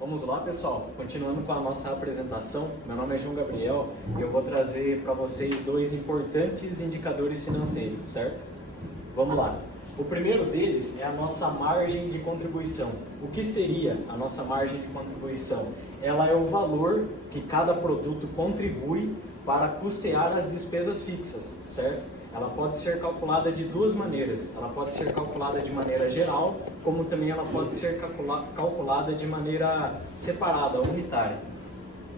Vamos lá, pessoal, continuando com a nossa apresentação. Meu nome é João Gabriel e eu vou trazer para vocês dois importantes indicadores financeiros, certo? Vamos lá. O primeiro deles é a nossa margem de contribuição. O que seria a nossa margem de contribuição? Ela é o valor que cada produto contribui para custear as despesas fixas, certo? Ela pode ser calculada de duas maneiras. Ela pode ser calculada de maneira geral, como também ela pode ser calculada de maneira separada, unitária.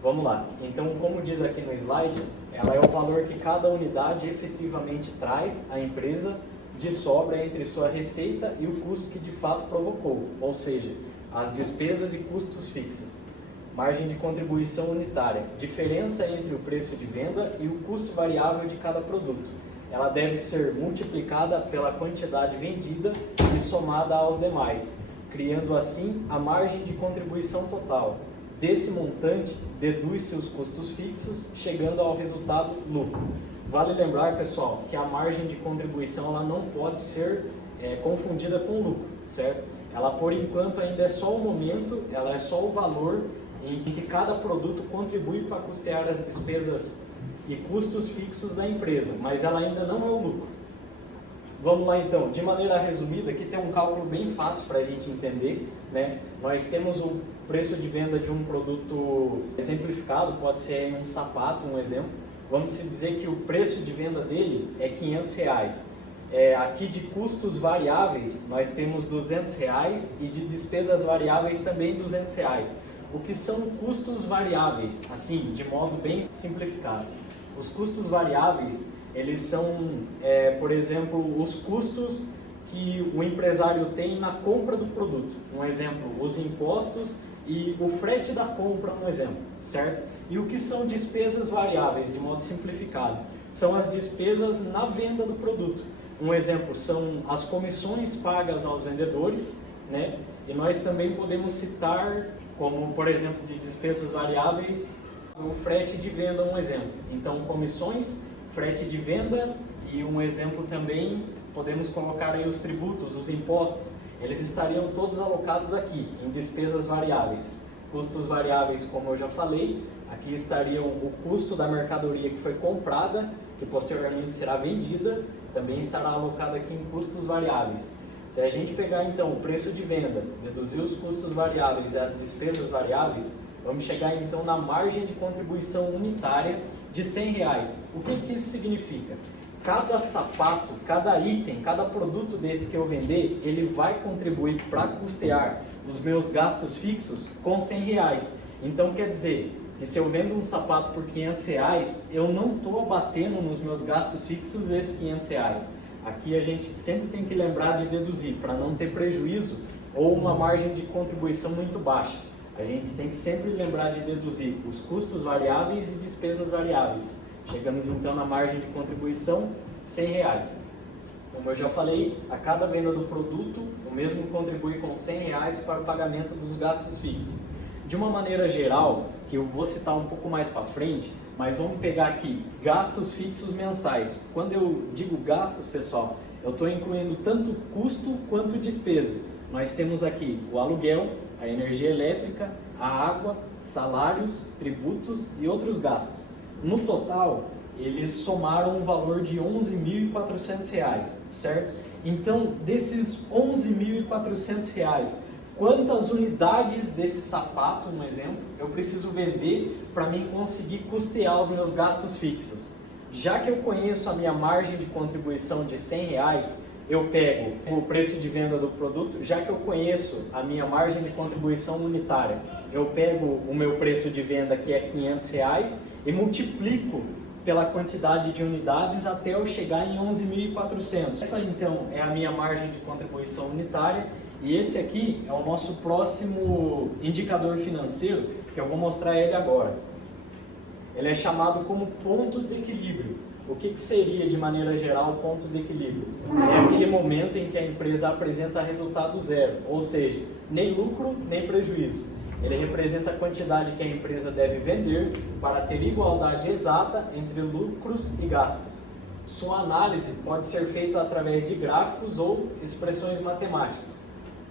Vamos lá. Então, como diz aqui no slide, ela é o valor que cada unidade efetivamente traz à empresa de sobra entre sua receita e o custo que de fato provocou, ou seja, as despesas e custos fixos. Margem de contribuição unitária, diferença entre o preço de venda e o custo variável de cada produto. Ela deve ser multiplicada pela quantidade vendida e somada aos demais, criando assim a margem de contribuição total. Desse montante, deduz-se os custos fixos, chegando ao resultado lucro. Vale lembrar, pessoal, que a margem de contribuição ela não pode ser confundida com lucro, certo? Ela, por enquanto, ainda é só o momento, ela é só o valor em que cada produto contribui para custear as despesas e custos fixos da empresa, mas ela ainda não é o lucro. Vamos lá então, de maneira resumida, aqui tem um cálculo bem fácil para a gente entender, né? Nós temos o preço de venda de um produto exemplificado, pode ser um sapato, um exemplo. Vamos dizer que o preço de venda dele é R$500. Aqui de custos variáveis, nós temos R$200 e de despesas variáveis também R$200. O que são custos variáveis? Assim, de modo bem simplificado. Os custos variáveis, eles são, por exemplo, os custos que o empresário tem na compra do produto. Um exemplo, os impostos e o frete da compra, um exemplo, certo? E o que são despesas variáveis, de modo simplificado? São as despesas na venda do produto. Um exemplo são as comissões pagas aos vendedores, né? E nós também podemos citar, como por exemplo, de despesas variáveis, o frete de venda, um exemplo. Então, comissões, frete de venda e um exemplo também, podemos colocar aí os tributos, os impostos. Eles estariam todos alocados aqui, em despesas variáveis. Custos variáveis, como eu já falei, aqui estariam o custo da mercadoria que foi comprada, que posteriormente será vendida, também estará alocado aqui em custos variáveis. Se a gente pegar então o preço de venda, deduzir os custos variáveis e as despesas variáveis, vamos chegar então na margem de contribuição unitária de R$100. O que isso significa? Cada sapato, cada item, cada produto desse que eu vender, ele vai contribuir para custear os meus gastos fixos com R$100. Então quer dizer que se eu vendo um sapato por R$500, eu não estou abatendo nos meus gastos fixos esses R$500. Aqui a gente sempre tem que lembrar de deduzir para não ter prejuízo ou uma margem de contribuição muito baixa. A gente tem que sempre lembrar de deduzir os custos variáveis e despesas variáveis. Chegamos então na margem de contribuição R$100. Como eu já falei, a cada venda do produto, o mesmo contribui com R$100 para o pagamento dos gastos fixos. De uma maneira geral, que eu vou citar um pouco mais para frente, mas vamos pegar aqui gastos fixos mensais. Quando eu digo gastos, pessoal, eu estou incluindo tanto custo quanto despesa. Nós temos aqui o aluguel, a energia elétrica, a água, salários, tributos e outros gastos. No total, eles somaram um valor de R$11.400, certo? Então, desses R$11.400, quantas unidades desse sapato, um exemplo, eu preciso vender para mim conseguir custear os meus gastos fixos? Já que eu conheço a minha margem de contribuição de R$100, eu pego o preço de venda do produto. Já que eu conheço a minha margem de contribuição unitária, eu pego o meu preço de venda, que é R$500, e multiplico pela quantidade de unidades até eu chegar em 11.400. Essa então é a minha margem de contribuição unitária, e esse aqui é o nosso próximo indicador financeiro, que eu vou mostrar ele agora. Ele é chamado como ponto de equilíbrio. O que seria, de maneira geral, o ponto de equilíbrio? É aquele momento em que a empresa apresenta resultado zero, ou seja, nem lucro nem prejuízo. Ele representa a quantidade que a empresa deve vender para ter igualdade exata entre lucros e gastos. Sua análise pode ser feita através de gráficos ou expressões matemáticas.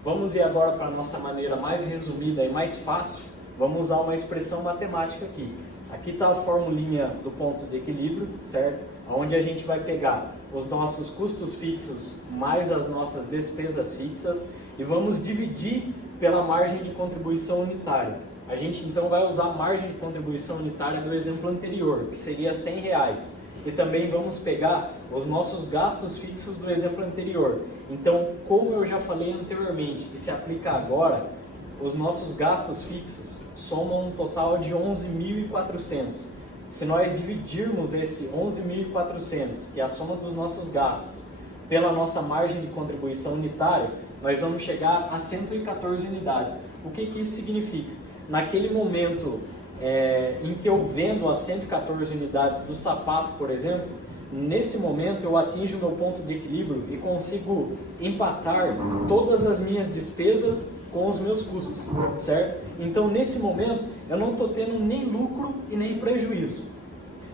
Vamos ir agora para a nossa maneira mais resumida e mais fácil. Vamos usar uma expressão matemática aqui. Aqui está a formulinha do ponto de equilíbrio, certo? Onde a gente vai pegar os nossos custos fixos mais as nossas despesas fixas e vamos dividir pela margem de contribuição unitária. A gente então vai usar a margem de contribuição unitária do exemplo anterior, que seria R$100. E também vamos pegar os nossos gastos fixos do exemplo anterior. Então, como eu já falei anteriormente e se aplica agora, os nossos gastos fixos somam um total de 11.400. Se nós dividirmos esse 11.400, que é a soma dos nossos gastos, pela nossa margem de contribuição unitária, nós vamos chegar a 114 unidades. O que isso significa? Naquele momento em que eu vendo as 114 unidades do sapato, por exemplo, nesse momento eu atinjo o meu ponto de equilíbrio e consigo empatar todas as minhas despesas com os meus custos, certo? Então, nesse momento, eu não estou tendo nem lucro e nem prejuízo.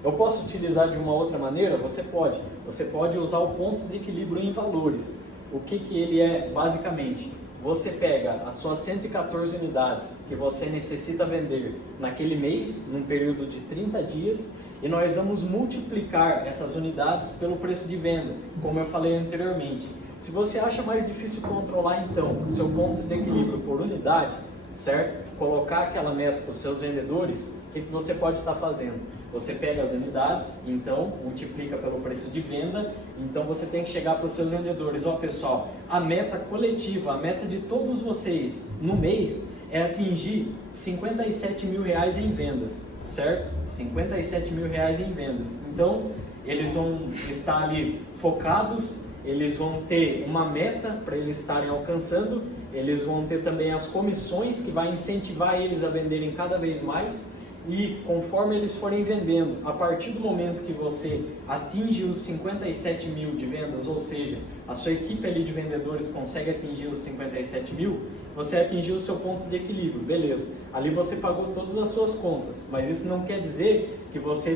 Eu posso utilizar de uma outra maneira? Você pode usar o ponto de equilíbrio em valores. O que ele é, basicamente? Você pega as suas 114 unidades que você necessita vender naquele mês, num período de 30 dias, e nós vamos multiplicar essas unidades pelo preço de venda, como eu falei anteriormente. Se você acha mais difícil controlar, então, o seu ponto de equilíbrio por unidade, certo? Colocar aquela meta para os seus vendedores, o que você pode estar fazendo? Você pega as unidades, então, multiplica pelo preço de venda, então você tem que chegar para os seus vendedores, ó pessoal, a meta coletiva, a meta de todos vocês no mês é atingir R$57 mil em vendas, certo? R$57 mil em vendas. Então, eles vão estar ali focados, eles vão ter uma meta para eles estarem alcançando, eles vão ter também as comissões que vai incentivar eles a venderem cada vez mais e conforme eles forem vendendo, a partir do momento que você atinge os 57 mil de vendas, ou seja, a sua equipe ali de vendedores consegue atingir os 57 mil, você atingiu o seu ponto de equilíbrio, beleza. Ali você pagou todas as suas contas, mas isso não quer dizer que você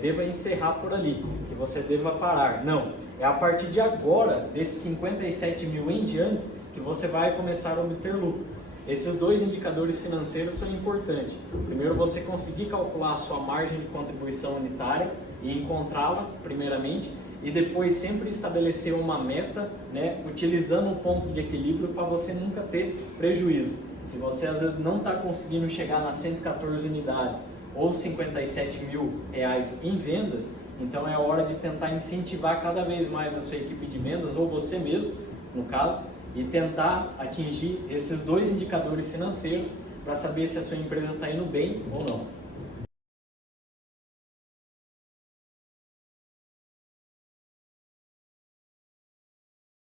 deva encerrar por ali, que você deva parar, não. É a partir de agora, desses 57 mil em diante, que você vai começar a obter lucro. Esses dois indicadores financeiros são importantes. Primeiro, você conseguir calcular a sua margem de contribuição unitária e encontrá-la, primeiramente, e depois sempre estabelecer uma meta, né, utilizando um ponto de equilíbrio para você nunca ter prejuízo. Se você às vezes não está conseguindo chegar nas 114 unidades ou 57 mil reais em vendas, então é hora de tentar incentivar cada vez mais a sua equipe de vendas, ou você mesmo, no caso, e tentar atingir esses dois indicadores financeiros para saber se a sua empresa está indo bem ou não.